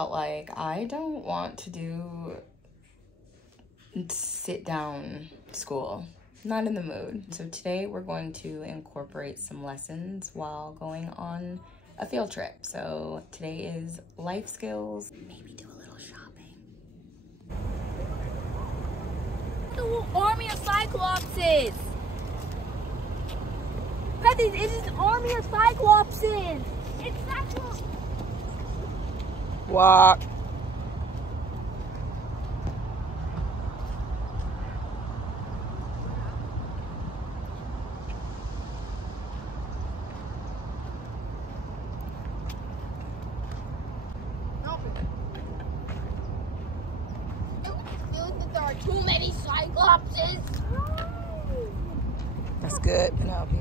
felt like I don't want to do sit down school. Not in the mood. So today we're going to incorporate some lessons while going on a field trip. So today is life skills. Maybe do a little shopping. The whole army of Cyclopses! It is an army of Cyclopses! It's Cyclops! Walk. There are too many Cyclopses! That's good, Penelope.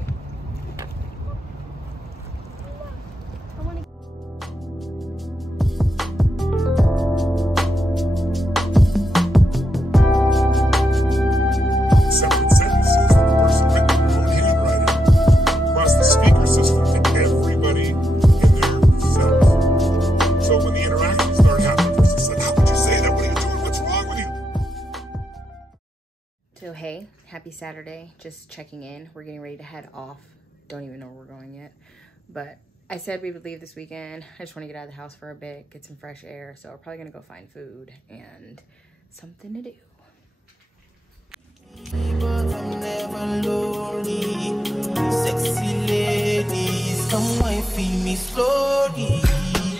So hey, happy Saturday, just checking in. We're getting ready to head off. Don't even know where we're going yet. But I said we would leave this weekend. I just want to get out of the house for a bit, get some fresh air. So we're probably gonna go find food and something to do. But I'm never lonely. Sexy ladies, come and feed me slowly.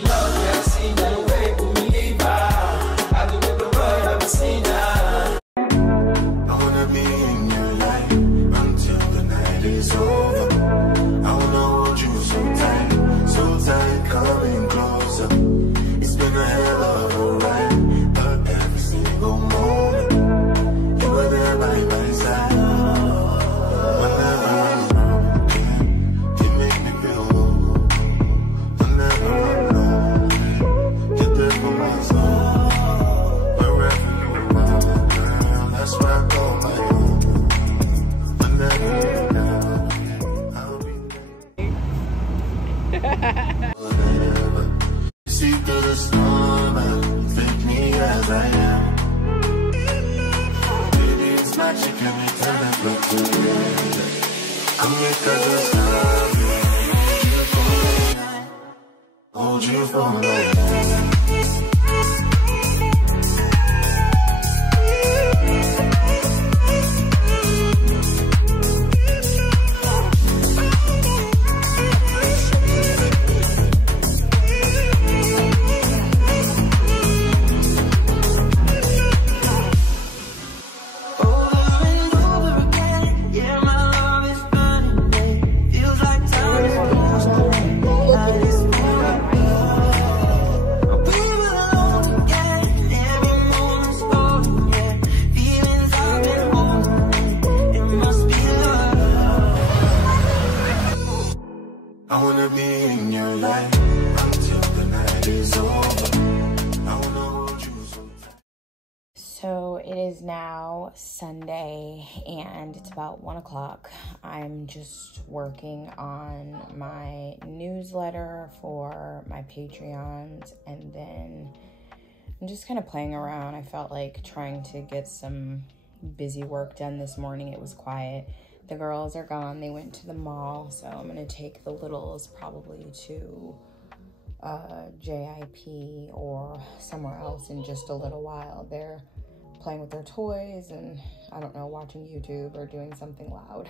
Love has seen that way, believer. I do with the word I've seen that. I wanna be in your life until the night is over. I wanna hold you so tight, coming closer. It's been a hell of a ride, but every single moment you were there by my side. Whenever I'm around you, you make me feel low. Whenever I'm low, you're there for my soul. Wherever you are, girl, that's where I call my own. Whenever you're down, I'll be there. Whatever. See through the storm and take me as I am. Baby, it's magic every time I look together. Come here, 'cause I hold you for life. I wanna be in your life until the night is over. I wanna hold you so tight. So it is now Sunday and it's about 1 o'clock. I'm just working on my newsletter for my Patreons, and then I'm just kind of playing around. I felt like trying to get some busy work done this morning. It was quiet. The girls are gone. They went to the mall, so I'm gonna take the littles probably to JIP or somewhere else in just a little while. They're playing with their toys and, I don't know, watching YouTube or doing something loud.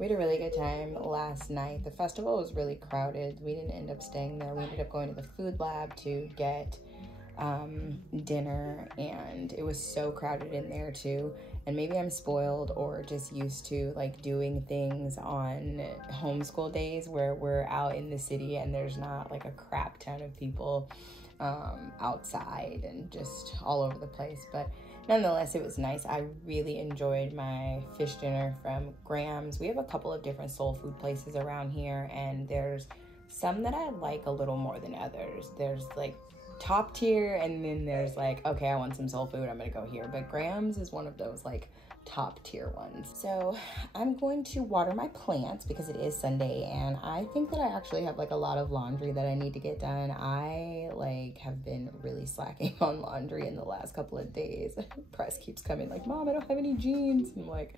We had a really good time last night. The festival was really crowded. We didn't end up staying there. We ended up going to the food lab to get dinner, and it was so crowded in there too. And maybe I'm spoiled or just used to like doing things on homeschool days where we're out in the city and there's not like a crap ton of people outside and just all over the place. But nonetheless, it was nice. I really enjoyed my fish dinner from Graham's. We have a couple of different soul food places around here, and there's some that I like a little more than others. There's like top tier, and then there's like, okay, I want some soul food, I'm gonna go here. But Grams is one of those like top tier ones. So I'm going to water my plants because it is Sunday, and I think that I actually have like a lot of laundry that I need to get done. I like have been really slacking on laundry in the last couple of days. Press keeps coming like, Mom, I don't have any jeans. I'm like,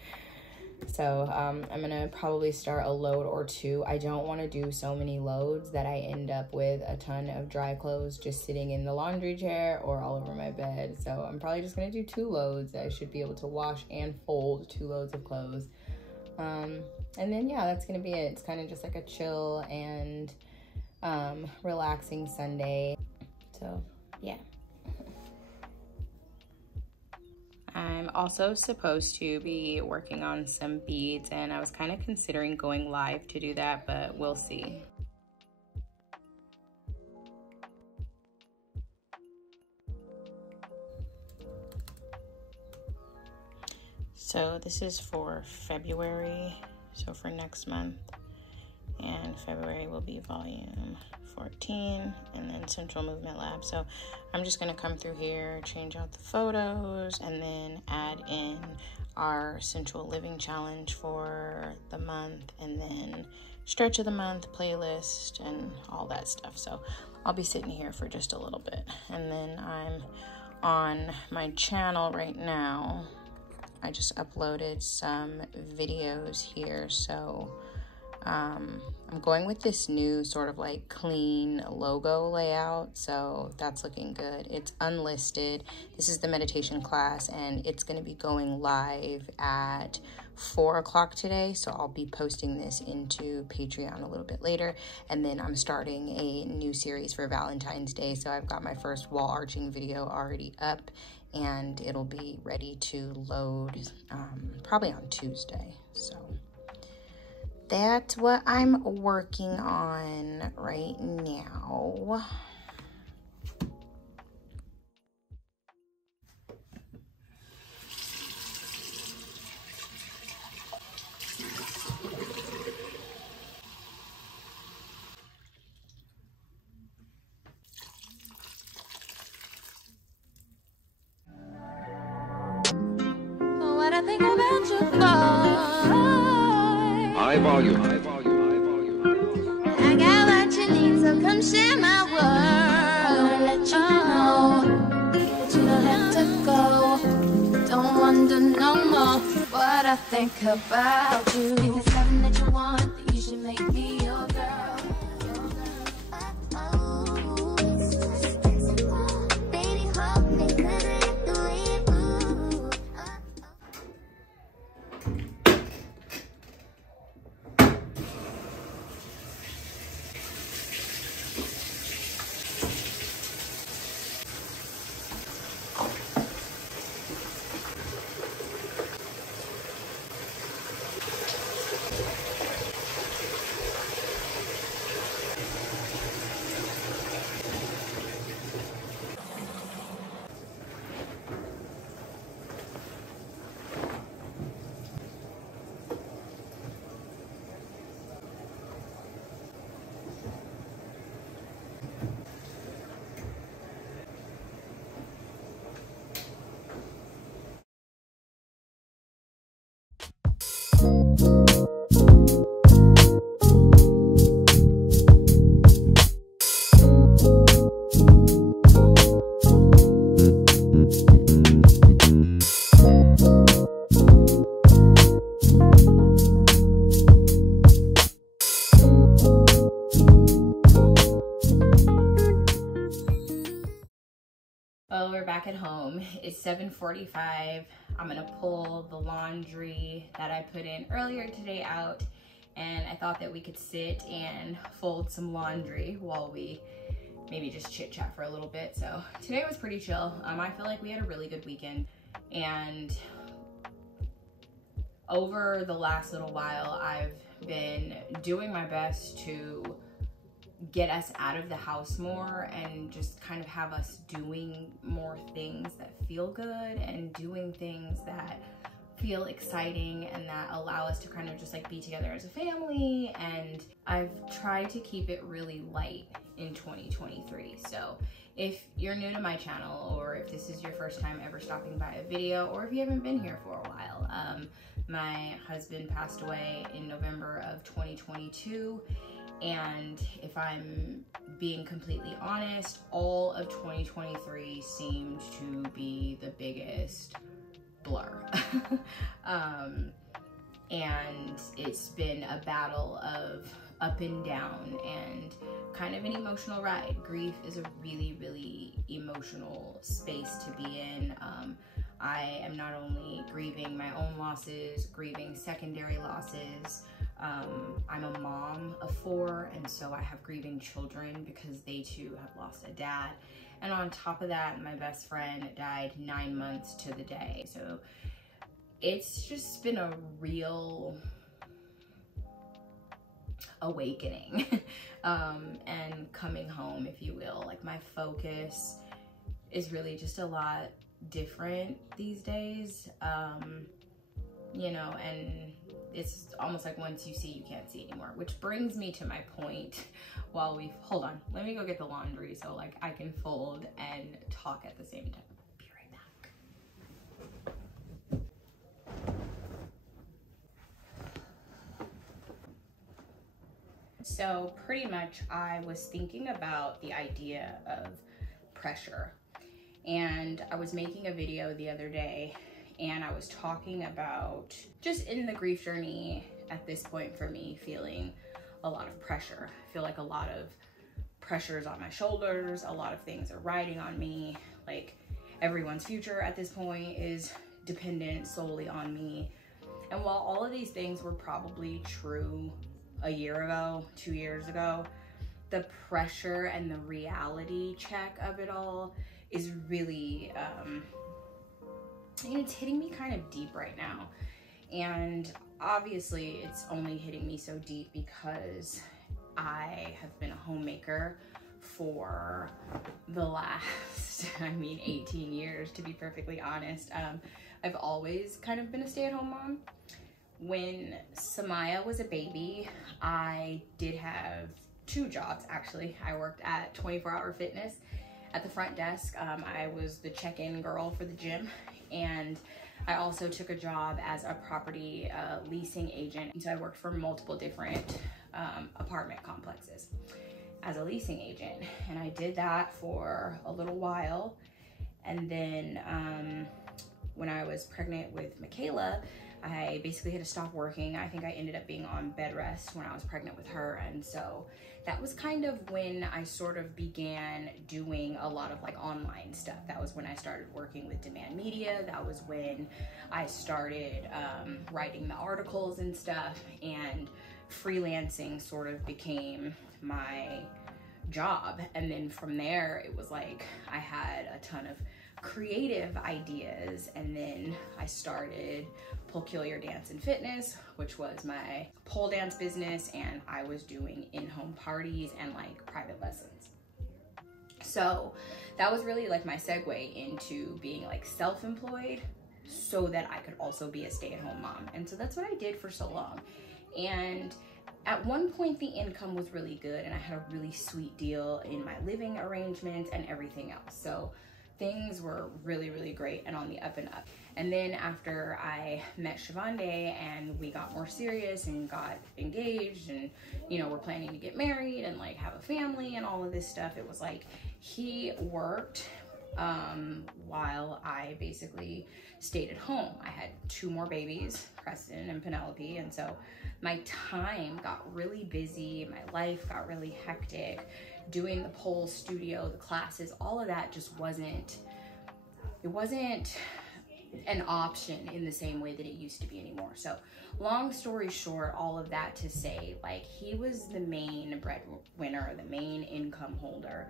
so I'm gonna probably start a load or two. I don't want to do so many loads that I end up with a ton of dry clothes just sitting in the laundry chair or all over my bed. So I'm probably just gonna do 2 loads. I should be able to wash and fold 2 loads of clothes. And then yeah, that's gonna be it. It's kind of just like a chill and relaxing Sunday. So yeah. I'm also supposed to be working on some beads, and I was kind of considering going live to do that, but we'll see. So this is for February, so for next month, and February will be volume 14, and then Central Movement Lab. So I'm just gonna come through here, change out the photos, and then add in our Sensual Living Challenge for the month, and then Stretch of the Month playlist and all that stuff. So I'll be sitting here for just a little bit, and then I'm on my channel right now. I just uploaded some videos here, so I'm going with this new sort of like clean logo layout, so that's looking good. It's unlisted. This is the meditation class, and it's going to be going live at 4 o'clock today, so I'll be posting this into Patreon a little bit later. And then I'm starting a new series for Valentine's Day, so I've got my first wall arching video already up, and it'll be ready to load probably on Tuesday. So that's what I'm working on right now. What I think about you for. High volume. I got what you need, so come share my world. I wanna let you know that you don't have to go. Don't wonder no more what I think about you. If it's something that you want, then you should make me your girl. Well, we're back at home. It's 7:45. I'm gonna pull the laundry that I put in earlier today out, and I thought that we could sit and fold some laundry while we maybe just chit chat for a little bit. So today was pretty chill. I feel like we had a really good weekend, and over the last little while, I've been doing my best to get us out of the house more and just kind of have us doing more things that feel good and doing things that feel exciting and that allow us to kind of just like be together as a family. And I've tried to keep it really light in 2023. So if you're new to my channel, or if this is your first time ever stopping by a video, or if you haven't been here for a while, my husband passed away in November of 2022. And if I'm being completely honest, all of 2023 seemed to be the biggest blur. And it's been a battle of up and down and kind of an emotional ride. Grief is a really, really emotional space to be in. I am not only grieving my own losses, grieving secondary losses. I'm a mom of 4, and so I have grieving children because they too have lost a dad. And on top of that, my best friend died 9 months to the day. So it's just been a real awakening and coming home, if you will. Like, my focus is really just a lot different these days, you know, and it's almost like once you see, you can't see anymore, which brings me to my point. While we hold on, let me go get the laundry so like I can fold and talk at the same time. Be right back. So pretty much I was thinking about the idea of pressure, and I was making a video the other day and I was talking about just in the grief journey at this point for me, feeling a lot of pressure. I feel like a lot of pressure is on my shoulders. A lot of things are riding on me. Like, everyone's future at this point is dependent solely on me. And while all of these things were probably true a year ago, 2 years ago, the pressure and the reality check of it all is really, it's hitting me kind of deep right now. And obviously it's only hitting me so deep because I have been a homemaker for the last, 18 years, to be perfectly honest. I've always kind of been a stay-at-home mom. When Samaya was a baby, I did have 2 jobs, actually. I worked at 24 Hour Fitness at the front desk. I was the check-in girl for the gym, and I also took a job as a property leasing agent. So I worked for multiple different apartment complexes as a leasing agent, and I did that for a little while. And then when I was pregnant with Michaela, I basically had to stop working. I think I ended up being on bed rest when I was pregnant with her. And so that was kind of when I sort of began doing a lot of like online stuff. That was when I started working with Demand Media. That was when I started writing the articles and stuff, and freelancing sort of became my job. And then from there, it was like I had a ton of creative ideas, and then I started Peculiar Dance and Fitness, which was my pole dance business, and I was doing in-home parties and like private lessons. So that was really like my segue into being like self-employed so that I could also be a stay-at-home mom. And so that's what I did for so long. And at one point the income was really good, and I had a really sweet deal in my living arrangements and everything else. So things were really, really great and on the up and up. And then after I met Shavonde and we got more serious and got engaged, and we're planning to get married and like have a family and all of this stuff, it was like he worked while I basically stayed at home. I had 2 more babies, Preston and Penelope, and so my time got really busy, my life got really hectic. Doing the pole studio, the classes, all of that just wasn't an option in the same way that it used to be anymore. So long story short, all of that to say, like, he was the main breadwinner, the main income holder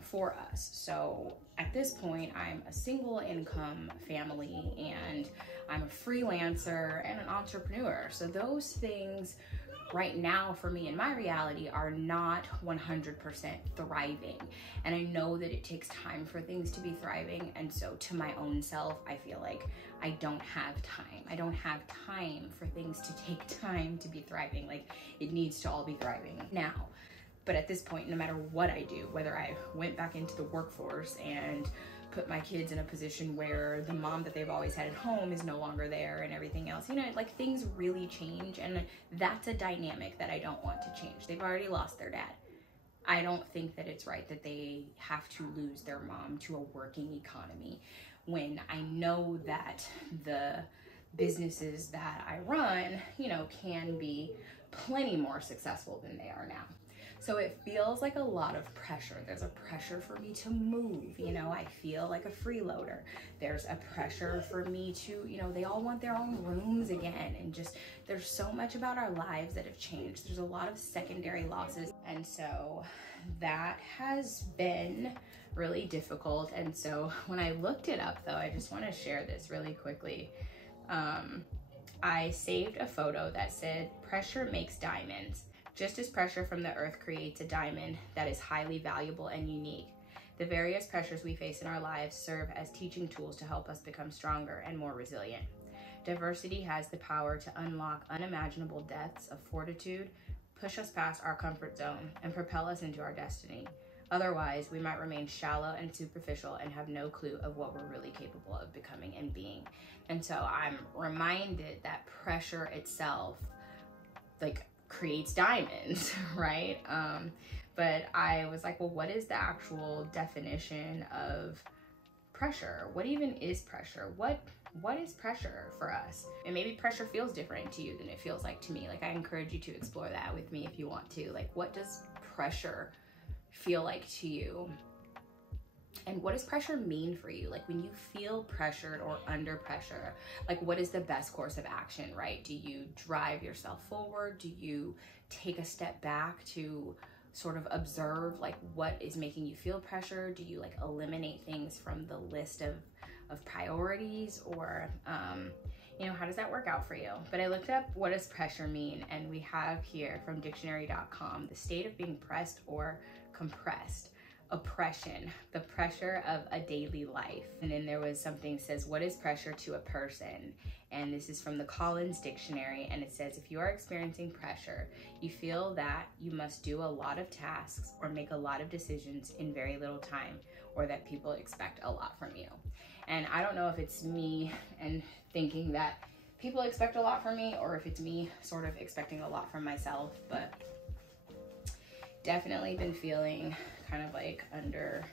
for us. So at this point, I'm a single income family, and I'm a freelancer and an entrepreneur. So those things right now for me in my reality are not 100% thriving. And I know that it takes time for things to be thriving. And so to my own self, I feel like I don't have time. I don't have time for things to take time to be thriving. Like, it needs to all be thriving now. But at this point, no matter what I do, whether I went back into the workforce and put my kids in a position where the mom that they've always had at home is no longer there and everything else, you know, like, things really change, and that's a dynamic that I don't want to change. They've already lost their dad. I don't think that it's right that they have to lose their mom to a working economy, when I know that the businesses that I run, you know, can be plenty more successful than they are now. So it feels like a lot of pressure. There's a pressure for me to move, you know, I feel like a freeloader. There's a pressure for me to, you know, they all want their own rooms again, and just, there's so much about our lives that have changed. There's a lot of secondary losses. And so that has been really difficult. And so when I looked it up though, I just want to share this really quickly. I saved a photo that said, "Pressure makes diamonds. Just as pressure from the earth creates a diamond that is highly valuable and unique, the various pressures we face in our lives serve as teaching tools to help us become stronger and more resilient. Diversity has the power to unlock unimaginable depths of fortitude, push us past our comfort zone, and propel us into our destiny. Otherwise, we might remain shallow and superficial and have no clue of what we're really capable of becoming and being." And so I'm reminded that pressure itself, like, creates diamonds, right? But I was like, well, what is the actual definition of pressure? What even is pressure? What is pressure for us? And maybe pressure feels different to you than it feels like to me. Like, I encourage you to explore that with me if you want to. Like, what does pressure feel like to you? And what does pressure mean for you? Like, when you feel pressured or under pressure, like, what is the best course of action, right? Do you drive yourself forward? Do you take a step back to sort of observe, like, what is making you feel pressure? Do you, like, eliminate things from the list of priorities? Or, you know, how does that work out for you? But I looked up, what does pressure mean? And we have here from dictionary.com, the state of being pressed or compressed. Oppression, the pressure of a daily life. And then there was something that says, what is pressure to a person? And this is from the Collins Dictionary, and it says, if you are experiencing pressure, you feel that you must do a lot of tasks or make a lot of decisions in very little time, or that people expect a lot from you. And I don't know if it's me and thinking that people expect a lot from me, or if it's me sort of expecting a lot from myself, but definitely been feeling kind of like under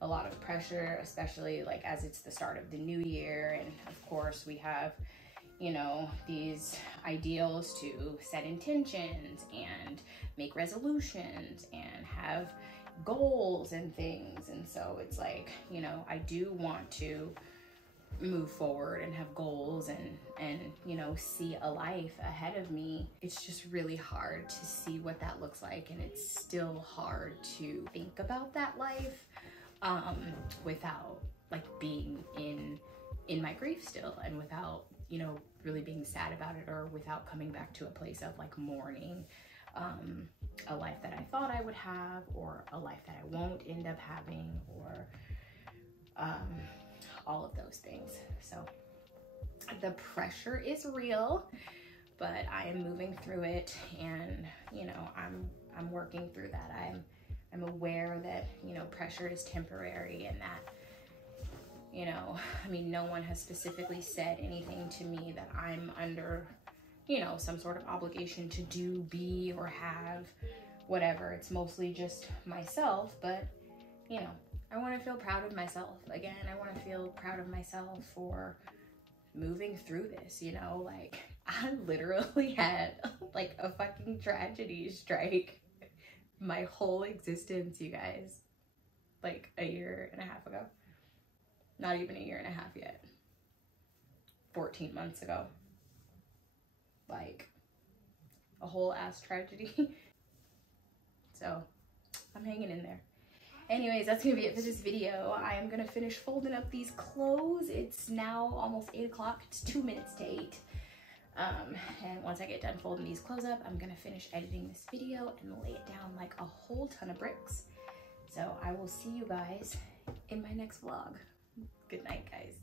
a lot of pressure, especially like as it's the start of the new year. And of course we have, you know, these ideals to set intentions and make resolutions and have goals and things. And so it's like, you know, I do want to move forward and have goals and you know, see a life ahead of me. It's just really hard to see what that looks like, and it's still hard to think about that life without like being in my grief still, and without, you know, really being sad about it, or without coming back to a place of like mourning a life that I thought I would have, or a life that I won't end up having, or all of those things. So the pressure is real, but I am moving through it, and you know, I'm working through that. I'm aware that, you know, pressure is temporary, and that, you know, I mean, no one has specifically said anything to me that I'm under, you know, some sort of obligation to do, be, or have, whatever. It's mostly just myself, but you know, I want to feel proud of myself. Again, I want to feel proud of myself for moving through this, you know, like I literally had like a fucking tragedy strike my whole existence, you guys, like a year and a half ago. Not even a year and a half yet. 14 months ago. Like a whole ass tragedy. So I'm hanging in there. Anyways, that's gonna be it for this video. I am gonna finish folding up these clothes. It's now almost 8 o'clock. It's 2 minutes to 8. And once I get done folding these clothes up, I'm gonna finish editing this video and lay it down like a whole ton of bricks. So I will see you guys in my next vlog. Good night, guys.